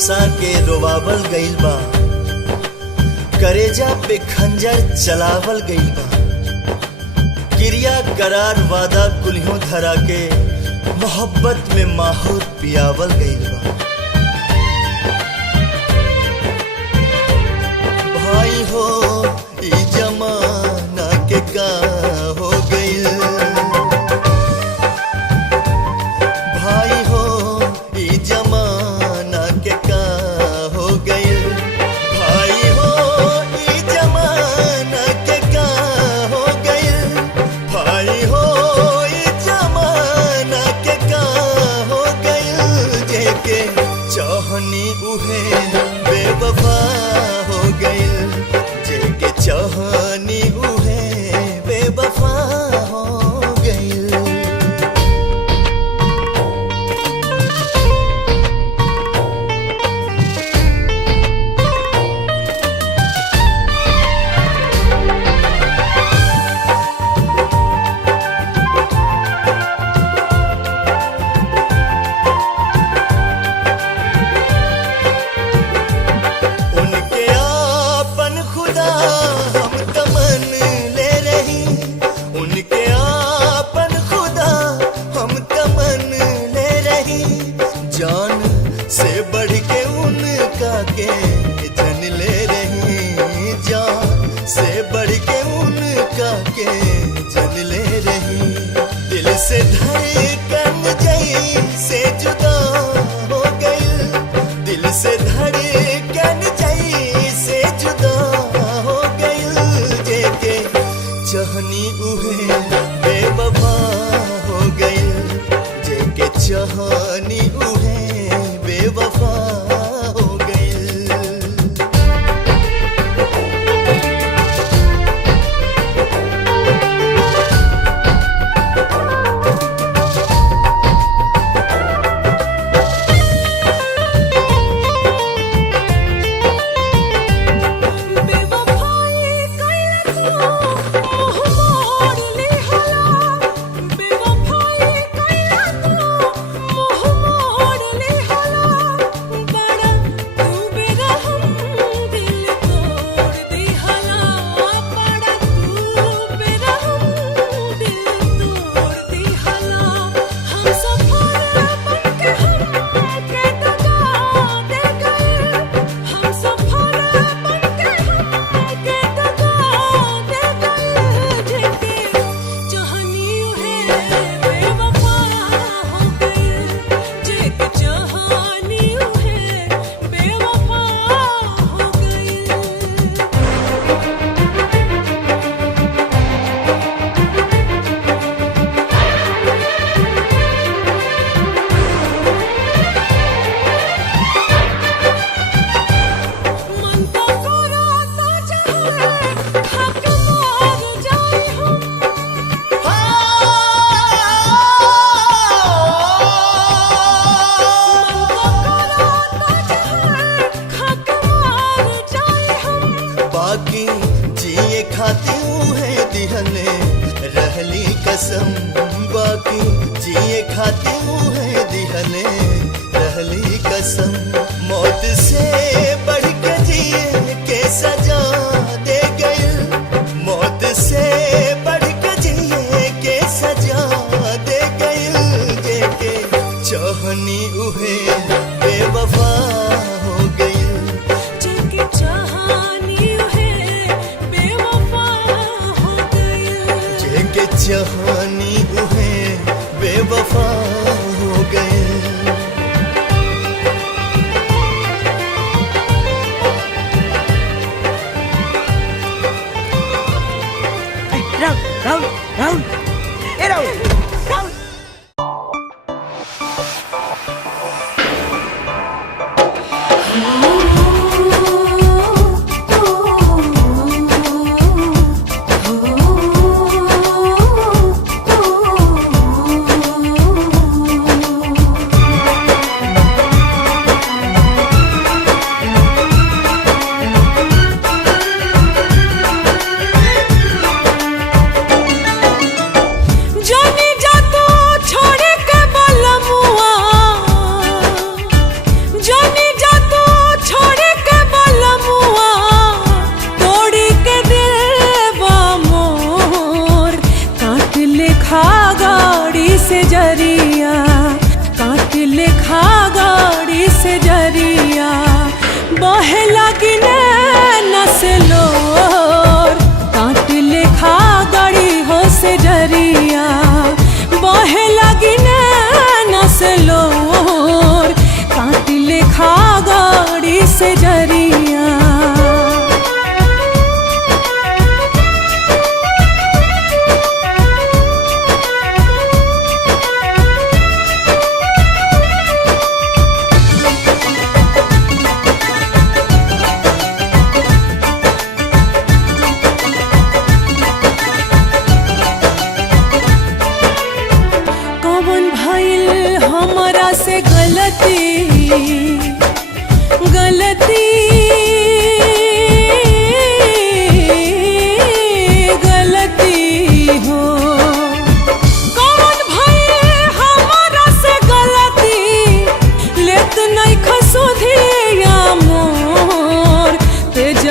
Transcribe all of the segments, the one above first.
हंसा के रोवावल गइल बा, करेजा पे खंजर चलावल गइल बा। क्रिया करार वादा कुल्हियों धरा के मोहब्बत में माहौर पियावल गइल बा। भाई हो ई जमाना के का हो गइल, भाई हो ई जमाना के का हो गइल, भाई हो ई जमाना के का हो गइल, भाई हो ई जमाना के का हो गइल। जेके चाहनी उहे बेवफा हो गइल, जेके चाहनी उहे बेवफा हो गइल। उनके आपन खुदा हम तमन ले रही, उनके आपन खुदा हम तमन ले रही। जान से बढ़ के उनका के जन ले रही, जान से बढ़ के उनका के जन ले रही। दिल से धड़कन जैसे जुदा हो गई, दिल से धड़कन जैसे जुदा हो गई। जेके चाहनी उहे बेवफा हो गई, जेके चाहनी उहे बेवफा हो गई। बाकी जिए खाती है दिहने रहली कसम, बाकी जिए खाती है दिहने रहली कसम। मौत से बढ़ के जिए के सजा दे गई, मौत से बढ़ के जिए के सजा दे गई। जेके चाहनी उहे बेवफा हो गई, जेके चाहनी उहे बेवफा हो गई, जेके चाहनी उहे बेवफा हो गई। राहुल राहुल ए राहुल राहुल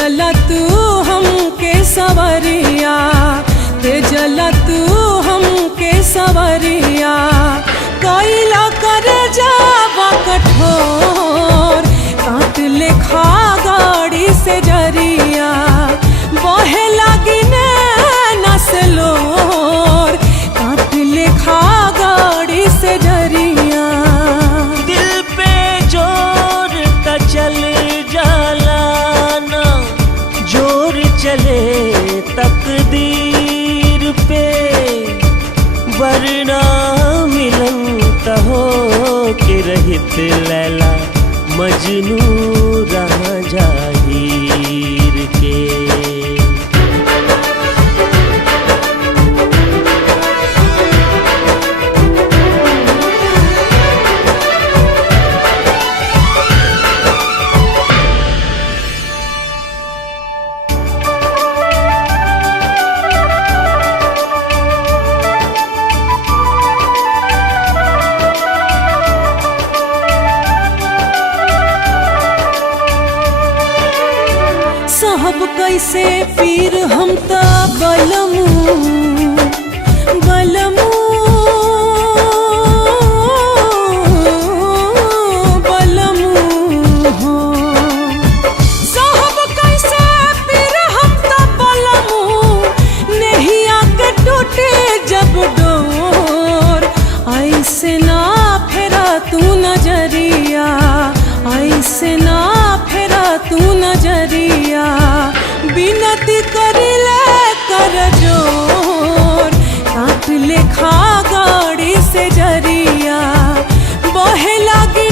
जला तू हमके सवरिया, ते जला तू हमके सवरिया, कैला कर जावा कठोर, काट लेखा गाड़ी से जरिया, बहे लगी नसलोर, काट लेखा गाड़ी से जरिया। दिल पे जोर का चल जाला ना, जोर चले तकदीर पे, वरना मिलन हो के रहित लैला मजनू राजा हीर के। साहब कैसे पीर हम ता बलमू बलमू बलमू हो। साहब कैसे पीर हम ता बलमू, नहीं आके टूटे जब डोर, ऐसे ना फेरा तू नजरिया, ऐसे ना फेरा तू नजरिया, बिनती करिले कर जोर, काट लेखा गाड़ी से जरिया, बहे लगी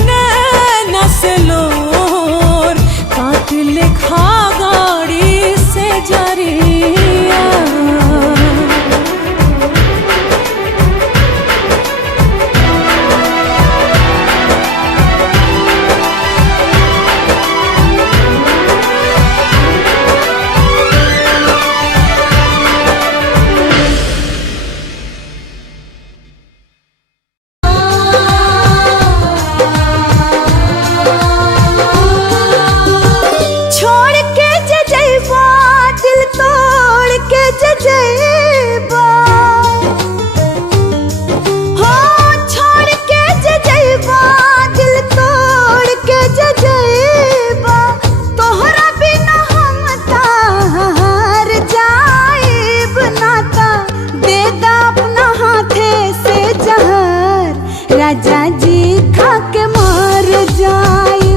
नसलोर, काट लेखा गाड़ी से जरिया। राजा जी खा के मर जाए,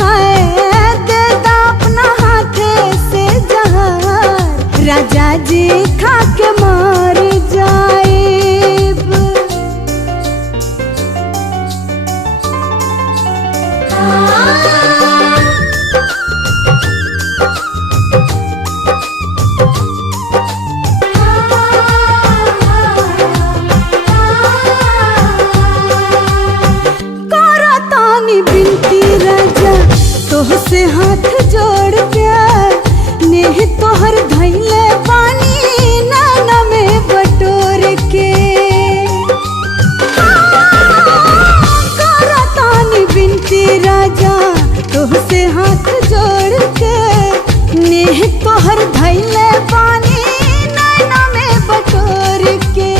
हाय दे दा अपना हाथे से जहर, राजा जी खा के मर जाए। तोहसे हाथ जोड़ के नेह तोहर धैले पानी नाना में बटोर के, करतानी बिनती राजा तोहसे हाथ जोड़ के, नेह तोहर धैले पानी नाना में बटोर के।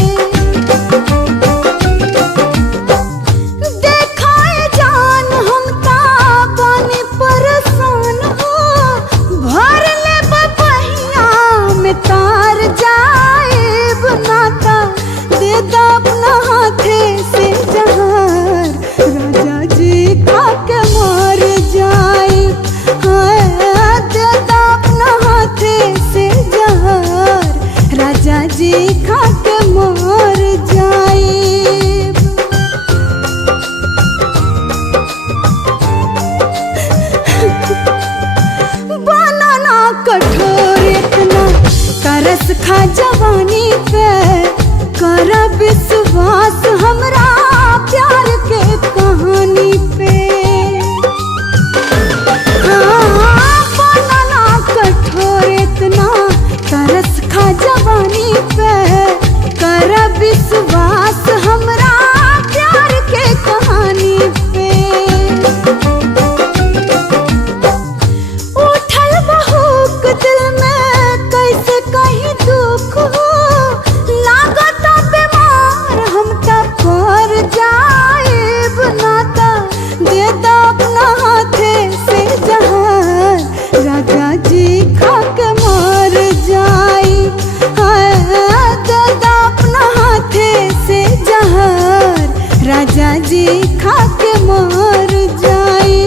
तार जाए बनाता दे दा अपना हाथे से जहर, राजा जी खा के मर जाए, हाय दे दा अपना हाथे से जहर, राजा जी खा के मर जाए। बनाना कठोर इतना तरस खा जवानी पे, कर विश्वास हमरा प्यार के कहानी पे। बनाना कठोर इतना तरस खा जवानी पे, कर विश्वास हमरा प्यार के कहानी पे। उठल बहू दिल में कैसे कहीं दुख हो लागत बीमार हमका पर जाए बनाता दे दो अपना हाथे से जहान राजा जी खा के मर जाए दे दो अपना हाथे से जहान राजा जी खा के मर जाए।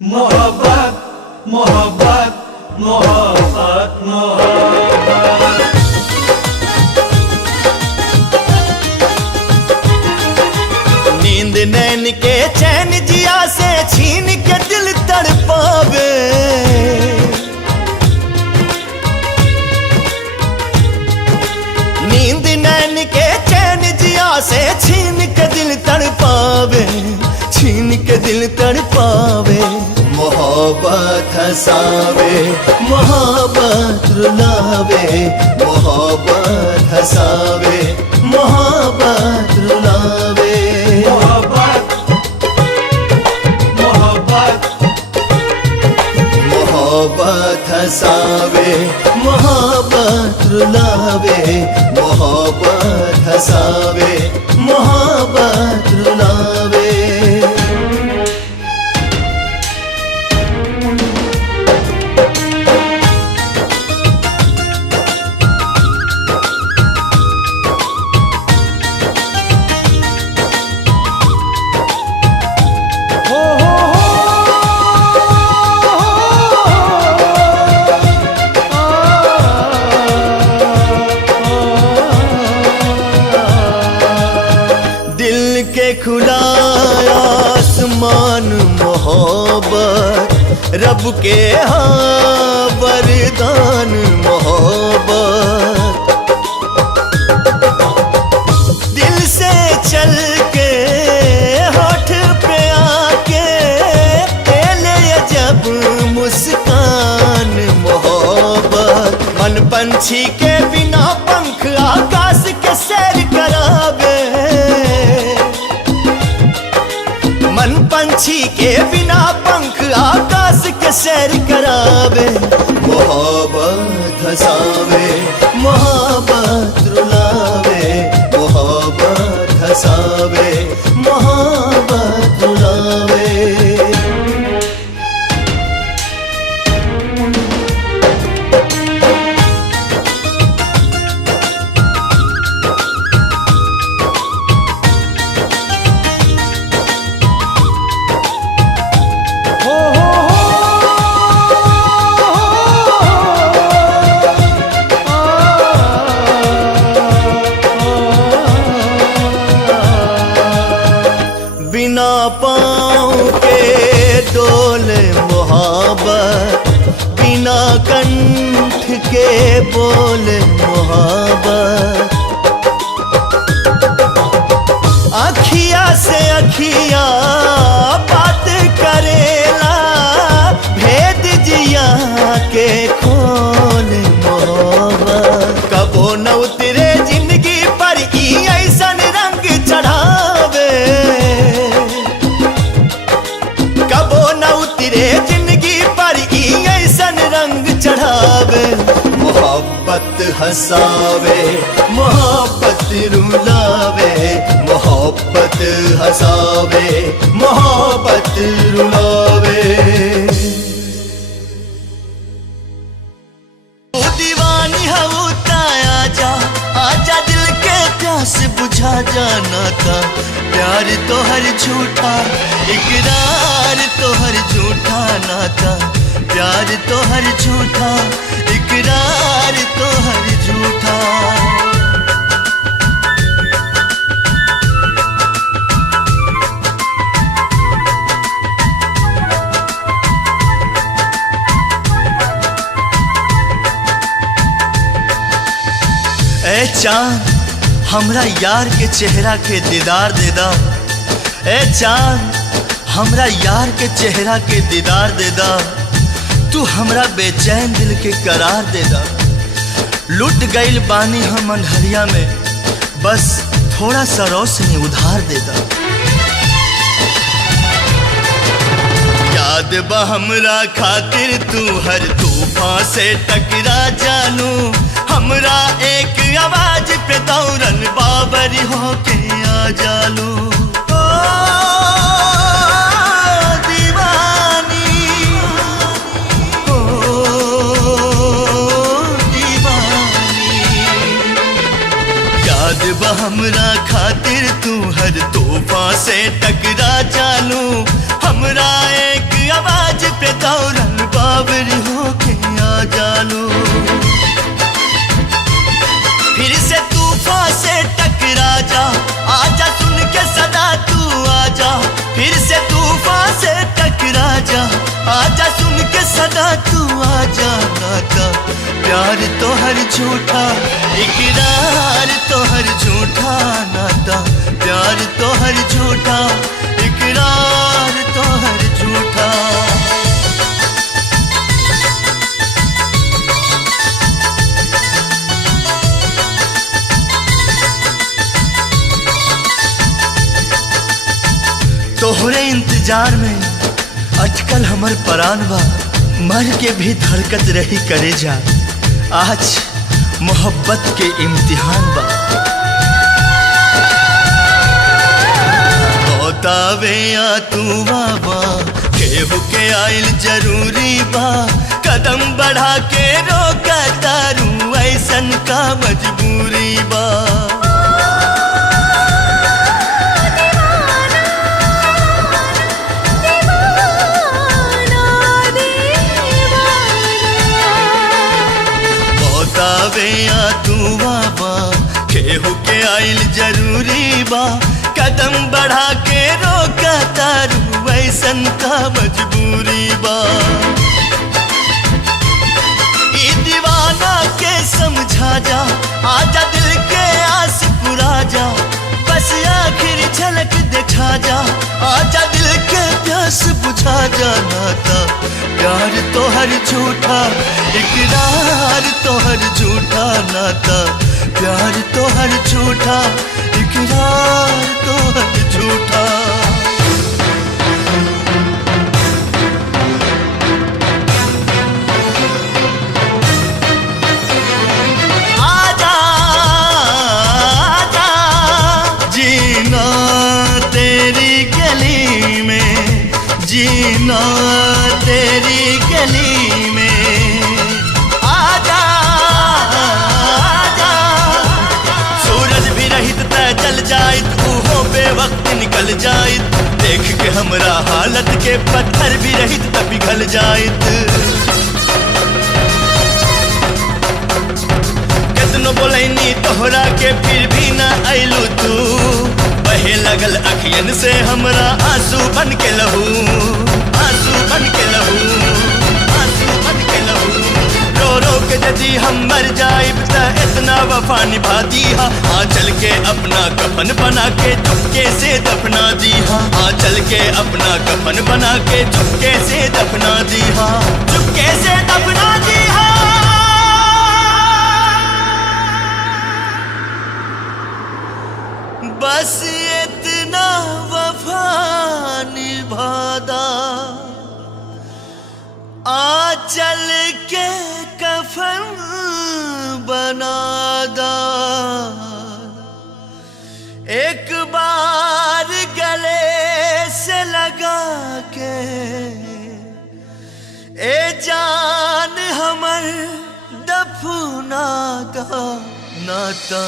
मोहब्बत मोहब्बत मोहब्बत मोहब्बत नींद नैन के चैन जिया से छीन के दिल तड़पावे नींद नैन के चैन जिया से छीन के दिल तड़पावे छीन के दिल तड़पावे मोहब्बत हंसावे मोहब्बत रुलावे मोहब्बत हंसावे मोहब्बत रुलावे मोहब्बत मोहब्बत मोहब्बत हंसावे मोहब्बत रुलावे मोहब्बत हंसावे मोहब्बत रुलावे। खुला आसमान मोहब्बत रब के हाँ वरदान मोहब्बत दिल से चल के होठ पे आके पहले जब मुस्कान मोहब्बत मन पंछी के बिना पंख आकाश के सैर करावे मन पंछी के बिना पंख आकाश के सैर करावे मोहब्बत हंसावे मोहब्बत रुलावे मोहब्बत हंसावे मोहब्बत रुलावे। बिना पाँव के डोले मोहब्बत बिना कंठ के बोले मोहब्बत अखिया से अखिया बात करेला भेद जिया के खोल मोहब्बत कबो न उतरे जिंदगी पर ई ऐसन रंग चढ़ावे कबो न उतरे जिंदगी पर ई ऐसन रंग चढ़ावे मोहब्बत हंसावे मोहब्बत रुलावे मोहब्बत हंसावे मोहब्बत रुलावे। दीवानी हूँ आजा आजा दिल के प्यास बुझा जाना था प्यार तो हर झूठा इकरार तो हर झूठा नाता प्यार तो हर झूठा इकरार तो हर झूठा। ए चांद हमरा यार के चेहरा के दीदार दे दा ए चांद हमरा यार के चेहरा के दीदार दे दा तू हमरा बेचैन दिल के करार दे दा लुट गईल बानी हम अंधरिया में बस थोड़ा सा रोशनी उधार दे दा। याद बा हमरा खातिर तू हर तूफान से टकरा जानू हमरा एक आवाज पे दौड़न बाबरी होके आ जालू ओ दीवानी ओ दीवानी याद बा हमरा खातिर तू हर तूफान से टकरा जानू हमरा एक आवाज पे दौड़न बाबरी होके आ जालू फिर से तूफान से टकरा जा आजा सुन के सदा तू आजा फिर से तूफान से टकरा जा आजा सुन के सदा तू आजा नाता प्यार तो हर झूठा इकरार तो हर झूठा नाता प्यार तो हर झूठा इकरार तो हर झूठा तोहरे इंतजार में अटकल हमर परान बा मर के भी धड़कत रही करे जा आज मोहब्बत के इम्तिहान बा बतावे या तू बाबा केहू के आइल जरूरी बा कदम बढ़ा के रोका तारू ऐसन का मजबूरी बा या तू बाबा केहू के आइल जरूरी बा कदम बढ़ा के रोका तारू वैसन का मजबूरी बा ई दीवाना के समझा जा आजा दिल के आस पुरा जा बस आखिर झलक दिखा जा आजा दिल के प्यास बुझा जा नाता प्यार तो हर झूठा इकरार तो हर झूठा नाता प्यार तो हर झूठा इकरार तो हर झूठा आजा आजा जीना तेरी गली में जीना तेरी गली में आजा आजा सूरज भी रहित तय जल जाइत ऊहो बेवक्त निकल जाइत देख के हमरा हालत के पत्थर भी रहित तब पिघल जाइत कितनो बोलैनी तोहरा के फिर भी ना अइलू तू बहे लगल अखियन से हमरा आंसू बन के लहू आंसू बन के लहू आंसू बन के लहू रो रो के यदि हम मर जाइब त इतना वफा निभा दीहा आ चल के अपना कफन बना के चुपके से दफना दीहा आ चल के अपना कफन बना के चुपके से दफना दीहा चुपके से दफना दीहा बस इतना वफा निभादा आ चल के कफन बनादा एक बार गले से लगा के ए जान हमर दफनादा नाता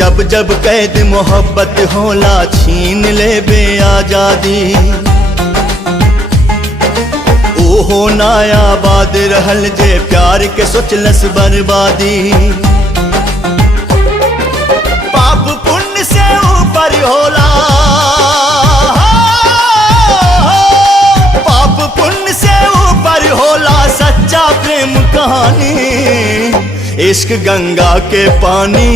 जब जब कैद मोहब्बत होला छीन ले बे आजादी ओहो नायाबाद रहल जे प्यार के सोचलस बर्बादी पाप पुण्य से ऊपर होला पाप पुण्य से ऊपर होला इश्क गंगा के पानी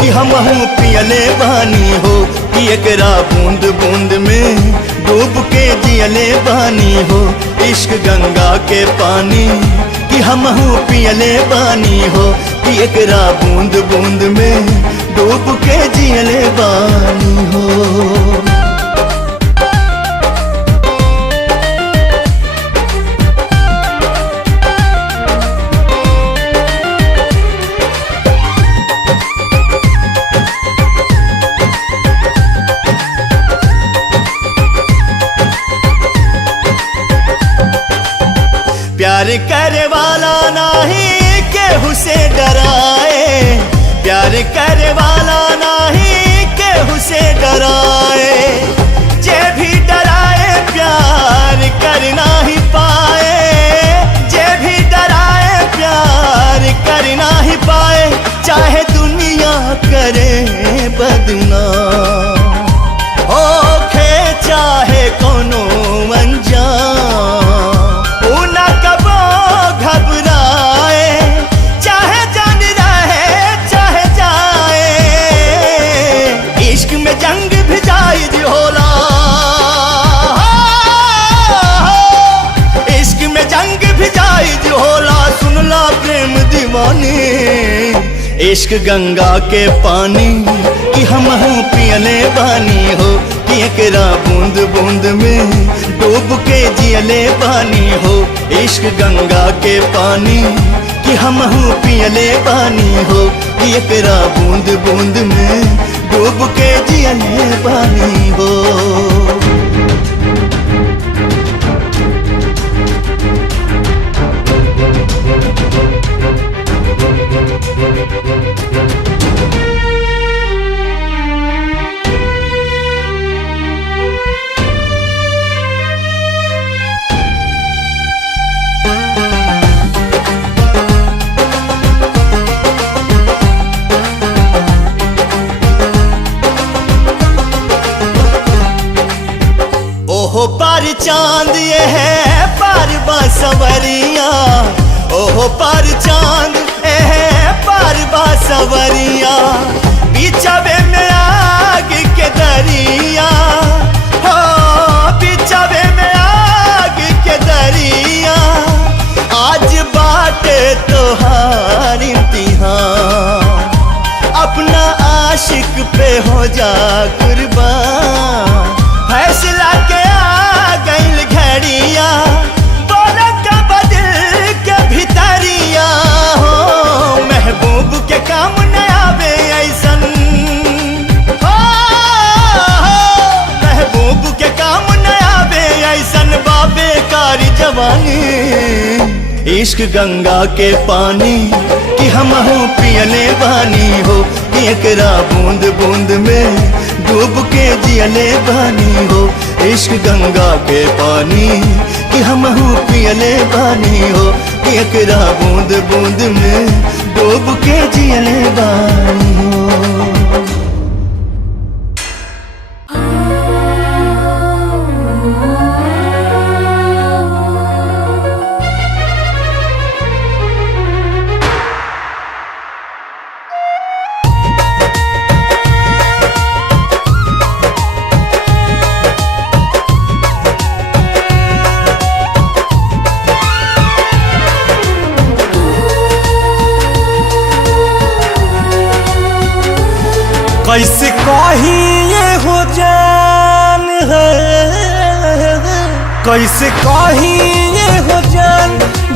कि हमहू पियले बानी हो, कि एकरा बूंद बूंद में डूब के जियले बानी हो। इश्क गंगा के पानी कि हमहू पियले बानी हो, कि एकरा बूंद बूंद में डूब के जियले बानी हो। प्यार करे वाला नहीं केहू से डराए, प्यार करे वाला नहीं केहू से डराए। जे भी डराए प्यार कर नहीं पाए, जे भी डराए प्यार कर नहीं पाए। चाहे दुनिया करे बदनाम होखे चाहे कोनो अनजान, जंग भी जायज होला, इश्क में जंग भी जायज होला। सुनला प्रेम दीवानी, इश्क गंगा के पानी कि हमहू पियले बानी हो, कि एकरा बूंद बूंद में डूब के जियले बानी हो। इश्क गंगा के पानी कि हमहू पियले बानी हो, कि एकरा बूंद बूंद में डूब के जियले बानी हो। ओहो पार चांद ये है पार बांसवरिया, ओहो पार चांद ये है पार बांसवरिया। बिछावे में आग के दरिया हो, बिछावे में आग के दरिया। आज बाटे तोहार इम्तिहान, अपना आशिक पे हो जा कुर्बान। फैसला के आ गइल घड़िया, बोला का बदल के भितरिया हो। महबूब के काम न आवे ऐसन हो, महबूब के काम न आवे ऐसन। बाबे कारी जवानी, इश्क गंगा के पानी कि हमहू पियले बानी हो, कि एकरा बूंद बूंद में डूब के जियले बानी हो। इश्क गंगा के पानी कि हमहू पियले बानी हो, कि एकरा बूंद बूंद में डूब के जियले बानी हो। कैसे कही ये हो जान है, कैसे कही ये हो जान।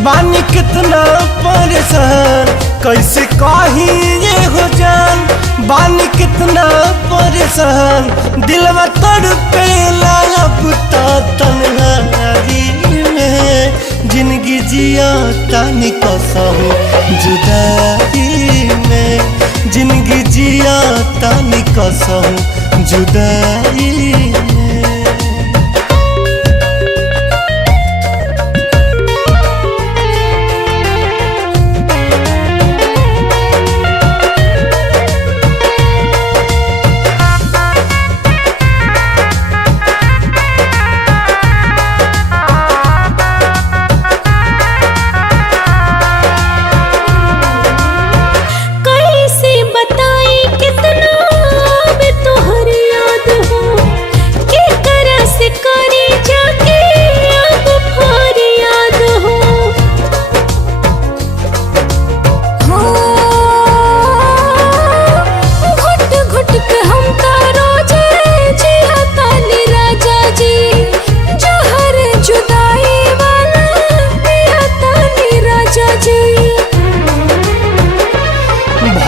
बानी कितना परेशान, कैसे कही ये हो जान। बानी कितना परेशान, दिलवा तड़पेला अब तो तन्हाई में। जिंदगी जिया तानी कसम जुदाई में, जिंदगी जिया तानी कसम जुदाई में।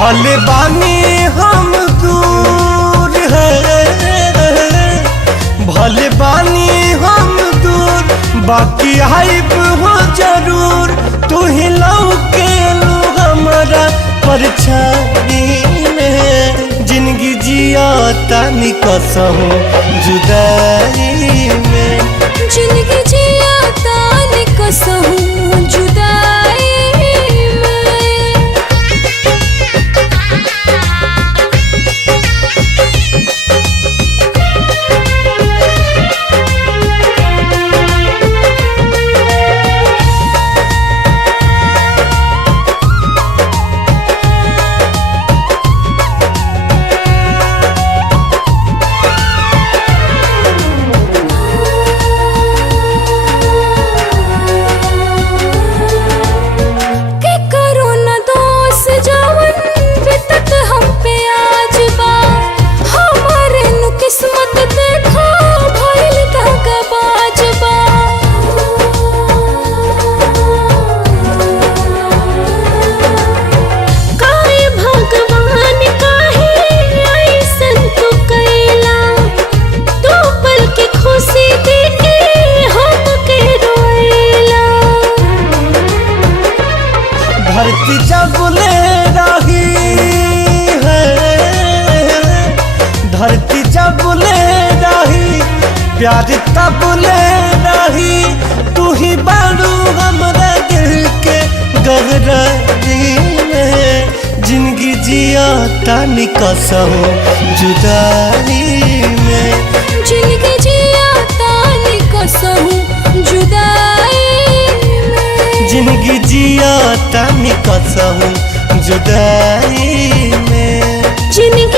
भले बानी हम दूर है, भले बानी हम दूर, बाकी आइब हो जरूर। तू ही लौके लू हमारा परछाई में, जिंदगी जिया तानी कसहूं जुदाई में, जिंदगी जिया तानी कसहूं जुदाई में। धरती जब ले रही है, धरती जब ले रही, प्यार तब ले रही। तू ही बारू हमरा दिल के गहराई में, जिंदगी जिया तानी कसहूं जुदाई में, जिंदगी जिया तानी कसहूं जुदाई में, जिंदगी जिया तानी कसहूं जुदाई में, जिंदगी